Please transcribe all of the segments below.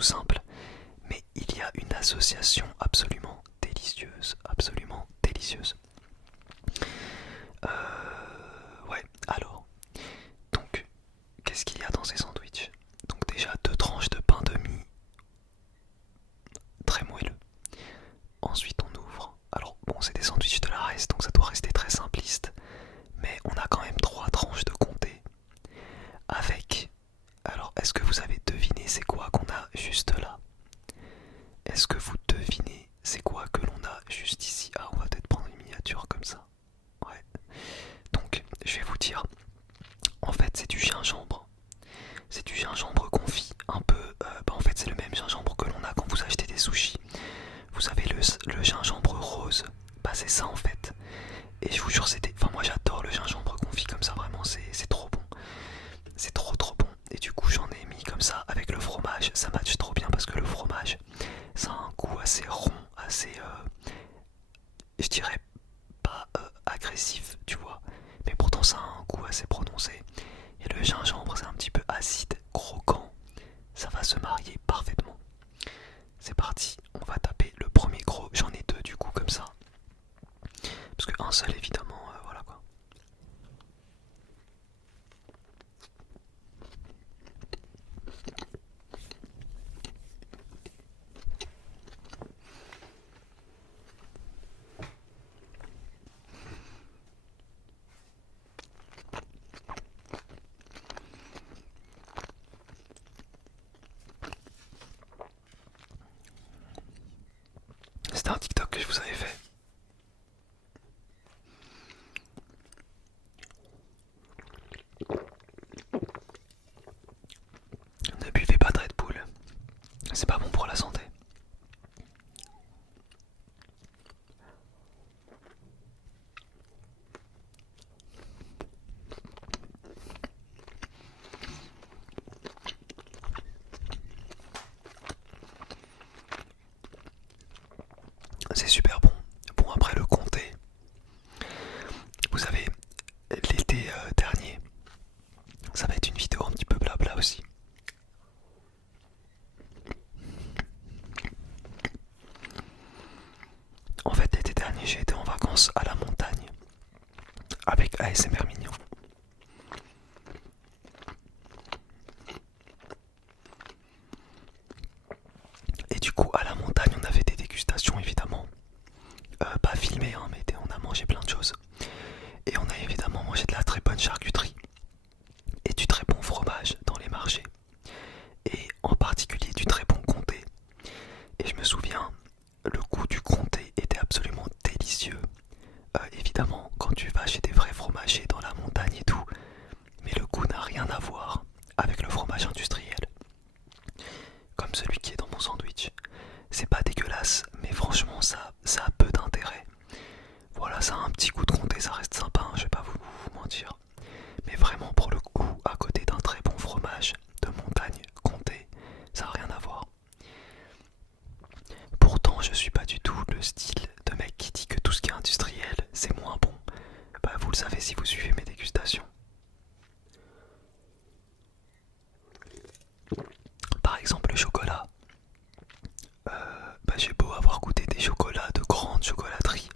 tout simple, mais il y a une association absolument délicieuse, absolument délicieuse. Ouais, alors, donc, qu'est-ce qu'il y a dans ces sandwichs? Donc déjà deux tranches de pain de mie très moelleux. Ensuite on ouvre. Alors bon, c'est des sandwichs de la reste, donc ça doit rester très simpliste. Mais on a quand même trois tranches de comté avec... Alors est-ce que vous avez deviné c'est quoi qu'on a juste là? Est-ce que vous devinez c'est quoi que l'on a juste ici? Ah, on va peut-être prendre une miniature comme ça. Ouais. Donc je vais vous dire. En fait c'est du gingembre. C'est du gingembre confit. Un peu... en fait c'est le même gingembre que l'on a quand vous achetez des sushis. Vous savez le gingembre rose. Bah c'est ça en fait. Et je vous jure c'était... Enfin moi j'adore le gingembre confit comme ça, vraiment c'est trop bon. C'est trop trop bon. Et du coup j'en ai mis comme ça avec le fromage. Ça match trop bien parce que le fromage ça a un goût assez rond, assez... je dirais pas agressif, tu vois. Mais pourtant ça a un goût assez prononcé. Et le gingembre c'est un petit peu acide, croquant. Ça va se marier parfaitement. C'est parti, on va taper le premier gros. J'en ai deux du coup comme ça. Parce qu'un seul évidemment, voilà quoi. C'était un TikTok que je vous avais fait. Ne buvez pas de Red Bull. C'est pas bon pour la santé. C'est super bon. Bon après le comté. Vous savez, l'été dernier, ça va être une vidéo un petit peu blabla aussi. En fait l'été dernier j'ai été en vacances à la montagne avec ASMR Mignon. Et du coup à la montagne on avait des dégustations évidemment. Pas filmées hein, mais on a mangé plein de choses. Et on a évidemment mangé de la très bonne charcuterie. Et du très bon fromage dans les marchés. Et en particulier du très bon comté. Et je me souviens, le goût du comté était absolument délicieux. Évidemment, quand tu vas chez des vrais fromagers dans la montagne et tout, mais le goût n'a rien à voir avec le fromage industriel. Comme celui qui est dans mon sandwich. C'est pas dégueulasse, mais franchement, ça a peu d'intérêt. Voilà, ça a un petit goût de comté, ça reste sympa, hein, je vais pas vous mentir. Mais vraiment, pour le coup, à côté d'un très bon fromage de montagne comté, ça n'a rien à voir. Pourtant, je suis pas du tout le style de mec qui dit que tout ce qui est industriel, c'est moins bon. Bah, vous le savez si vous suivez mes dégustations. Par exemple, le chocolat. Bah, j'ai beau avoir goûté des chocolats de grande chocolaterie.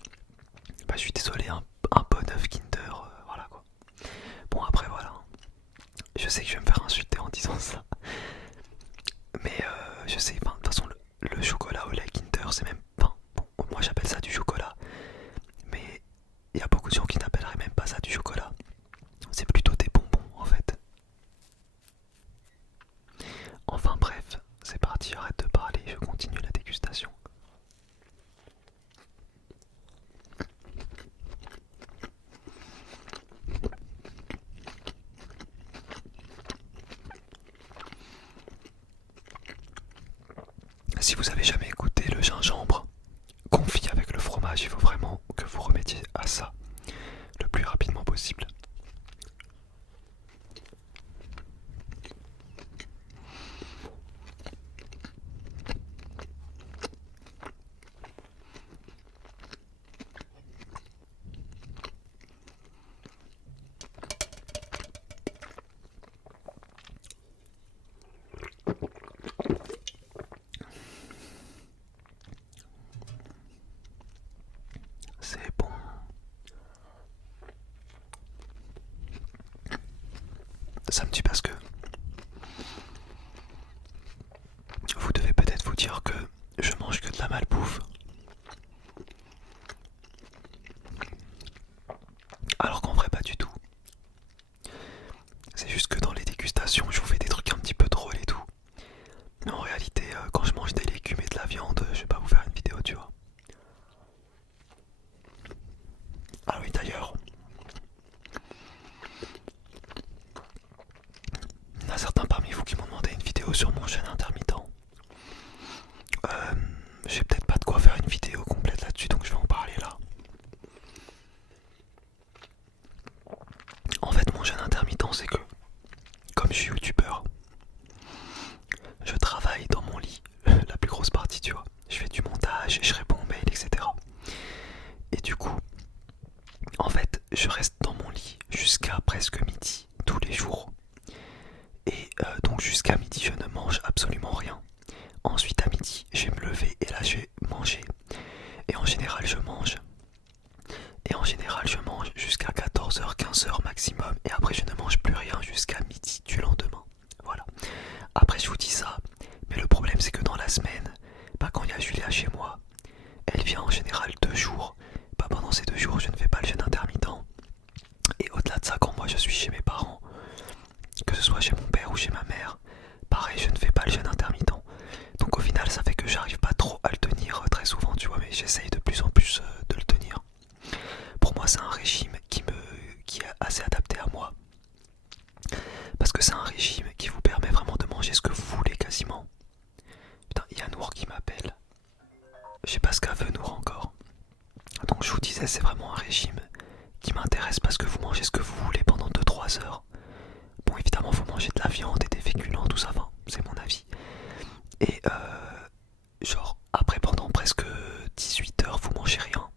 Bah, je suis désolé, un bon œuf Kinder, voilà quoi. Bon, après, voilà. Je sais que je vais me faire insulter en disant ça. Mais je sais, de toute façon, le chocolat au lait Kinder, c'est même. Enfin, bon, moi j'appelle ça du chocolat. Mais il y a beaucoup de gens qui n'appelleraient même pas ça du chocolat. C'est plutôt des bonbons en fait. Enfin bref, c'est parti, arrête de parler, je continue la dégustation. Si vous avez jamais goûté le gingembre confit avec le fromage, il faut vraiment que vous remettiez à ça le plus rapidement possible. dire que je mange que de la malbouffe. Alors qu'en vrai pas du tout. C'est juste que dans les dégustations je vous fais des trucs un petit peu drôles et tout. Mais en réalité quand je mange des légumes et de la viande, je vais pas vous faire une vidéo tu vois. Ah oui d'ailleurs, il y en a certains parmi vous qui m'ont demandé une vidéo sur mon jeûne intermittent. J'ai peut-être pas de quoi faire une vidéo complète là-dessus donc je vais en parler là. En fait mon jeûne intermittent c'est que comme je suis youtubeur, je travaille dans mon lit la plus grosse partie tu vois. Je fais du montage, je réponds aux mails etc. Et du coup en fait je reste dans mon lit jusqu'à presque midi tous les jours. Et donc jusqu'à midi je ne mange absolument rien. Ensuite à midi je vais me lever et là je vais manger. Et en général je mange. Et en général je mange jusqu'à 14h, 15h maximum. Et après je ne mange plus rien jusqu'à midi du lendemain. Voilà. Après je vous dis ça. Mais le problème c'est que dans la semaine, bah, quand il y a Julia chez moi, elle vient en général 2 jours. Bah, pendant ces 2 jours je ne fais pas le jeûne intermittent. Et au-delà de ça, quand moi je suis chez mes parents, que ce soit chez mon père ou chez ma mère, pareil je ne fais pas le jeûne intermittent. Donc au final ça fait que j'arrive pas trop à le tenir très souvent tu vois, mais j'essaye de plus en plus de le tenir. Pour moi c'est un régime qui est assez adapté à moi. Parce que c'est un régime qui vous permet vraiment de manger ce que vous voulez quasiment. Putain, il y a Nour qui m'appelle. Je sais pas ce qu'elle veut Nour encore. Donc je vous disais c'est vraiment un régime qui m'intéresse parce que vous mangez ce que vous voulez pendant 2-3 heures. Bon évidemment faut manger de la viande et des féculents, tout ça, enfin, c'est mon avis. Et genre après pendant presque 18 heures vous mangez rien.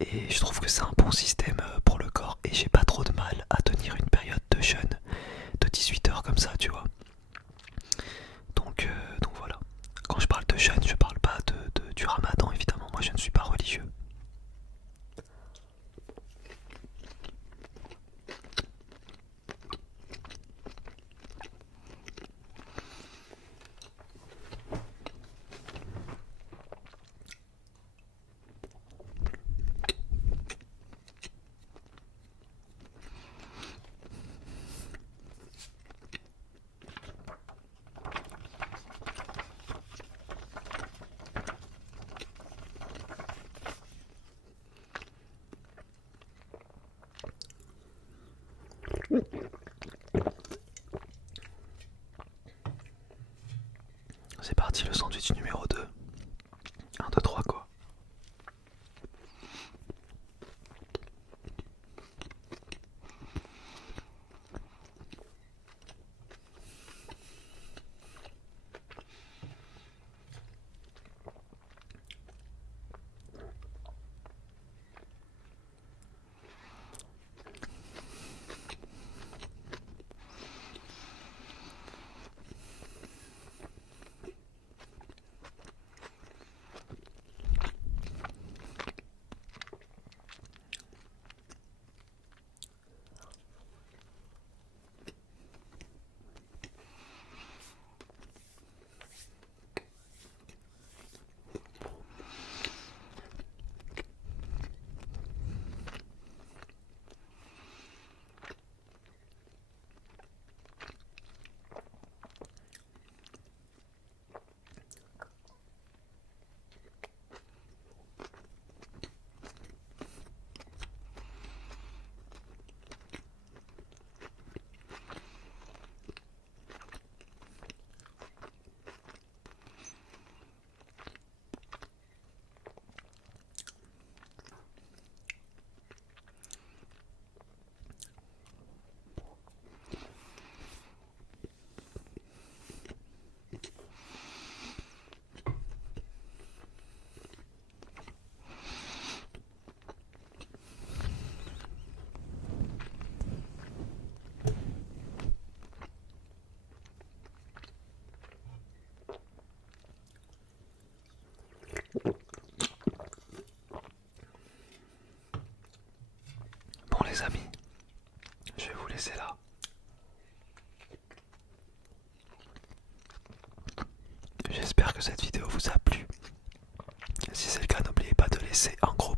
Et je trouve que c'est un bon système pour le corps. Et j'ai pas trop de mal à tenir une période de jeûne de 18 heures comme ça tu vois. Donc voilà. Quand je parle de jeûne je parle pas du ramadan évidemment. Moi je ne suis pas religieux. C'est parti le sandwich numéro 2. 1, 2, 3 quoi. Bon les amis, je vais vous laisser là. J'espère que cette vidéo vous a plu. Si c'est le cas, n'oubliez pas de laisser un gros